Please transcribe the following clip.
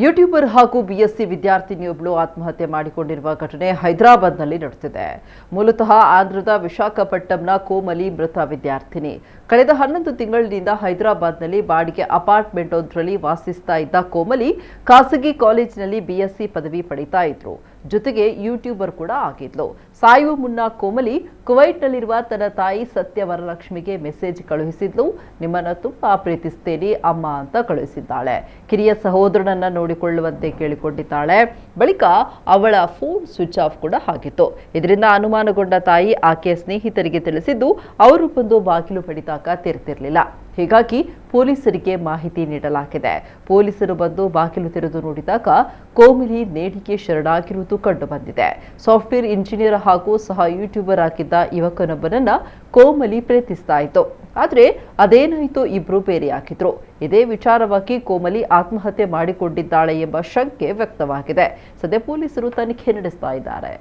YouTuber ಹಾಗೂ BSc ವಿದ್ಯಾರ್ಥಿನಿಯೊಬ್ಬಳು ಆತ್ಮಹತ್ಯೆ ಮಾಡಿಕೊಂಡಿರುವ ಘಟನೆ ಹೈದರಾಬಾದ್ನಲ್ಲಿ ನಡೆದಿದೆ. ಮೂಲತಃ ಆಂಧ್ರದ ವಿಶಾಖಪಟ್ಟಣಂನ ಕೋಮಲಿ ಮೃತ ವಿದ್ಯಾರ್ಥಿನಿ. ಕಳೆದ 11 ತಿಂಗಳಿನಿಂದ ಹೈದರಾಬಾದ್ನಲ್ಲಿ ಬಾಡಿಗೆ ಅಪಾರ್ಟ್ಮೆಂಟ್ ಒಂದರಲ್ಲಿ ವಾಸಿಸ್ತಾ ಇದ್ದ ಕೋಮಲಿ ಖಾಸಗಿ ಕಾಲೇಜಿನಲ್ಲಿ ಬಿಎಸ್ಸಿ ಪದವಿ ಪಡಿತಾ ಇದ್ರು. ಜೊತೆಗೆ ಯೂಟ್ಯೂಬರ್ ಕೂಡ ಆಗಿದ್ಲು. ಸಾಯುವ ಮುನ್ನ ಕೋಮಲಿ ಕುವೈಟ್ನಲ್ಲಿರುವ ತನ್ನ ತಾಯಿ ಸತ್ಯವರಲಕ್ಷ್ಮಿಗೆ ಮೆಸೇಜ್ ಕಳುಹಿಸಿದ್ಲು. ನಿಮ್ಮನ್ನ ತುಂಬಾ ಪ್ರೀತಿಸ್ತೇನೆ ಅಮ್ಮ ಅಂತ ಕಳುಹಿಸಿದ್ದಾಳೆ. ಕಿರಿಯ ಸಹೋದರನನ್ನ ನೋಡಿಕೊಳ್ಳುವಂತೆ ಕೇಳಿಕೊಂಡಿದ್ದಾಳೆ. ಬಳಿಕ ಅವಳ ಫೋನ್ ಸ್ವಿಚ್ ಆಫ್ ಕೂಡ ಆಗಿತ್ತು. ಇದರಿಂದ ಅನುಮಾನಗೊಂಡ ತಾಯಿ ಆಕೆಯ ಸ್ನೇಹಿತರಿಗೆ ತಿಳಿಸಿದ್ದು ಅವರು ಬಂದು ಬಾಗಿಲು ಬಡಿದಾಗ ತೆರೆದಿರಲಿಲ್ಲ. ಹೀಗಾಗಿ ಪೊಲೀಸರಿಗೆ ಮಾಹಿತಿ ನೀಡಲಾಗಿದೆ. ಪೊಲೀಸರು ಬಂದು ಬಾಗಿಲು ತೆರೆದು ನೋಡಿದಾಗ ಕೋಮಲಿ ನೇಣಿಗೆ ಶರಣಾಗಿರುವುದು ಕಂಡುಬಂದಿದೆ. ಸಾಫ್ಟ್ವೇರ್ ಇಂಜಿನಿಯರ್ ಹಾಗೂ ಸಹ ಯೂಟ್ಯೂಬರ್ ಆಗಿದ್ದ ಯುವಕನೊಬ್ಬನನ್ನ ಕೋಮಲಿ ಪ್ರೀತಿಸ್ತಾ ಇತ್ತು. ಆದರೆ ಅದೇನಾಯಿತು, ಇಬ್ರು ಬೇರೆಯಾಗಿದ್ರು. ಇದೇ ವಿಚಾರವಾಗಿ ಕೋಮಲಿ ಆತ್ಮಹತ್ಯೆ ಮಾಡಿಕೊಂಡಿದ್ದಾಳೆ ಎಂಬ ಶಂಕೆ ವ್ಯಕ್ತವಾಗಿದೆ. ಸದ್ಯ ಪೊಲೀಸರು ತನಿಖೆ ನಡೆಸ್ತಾ ಇದ್ದಾರೆ.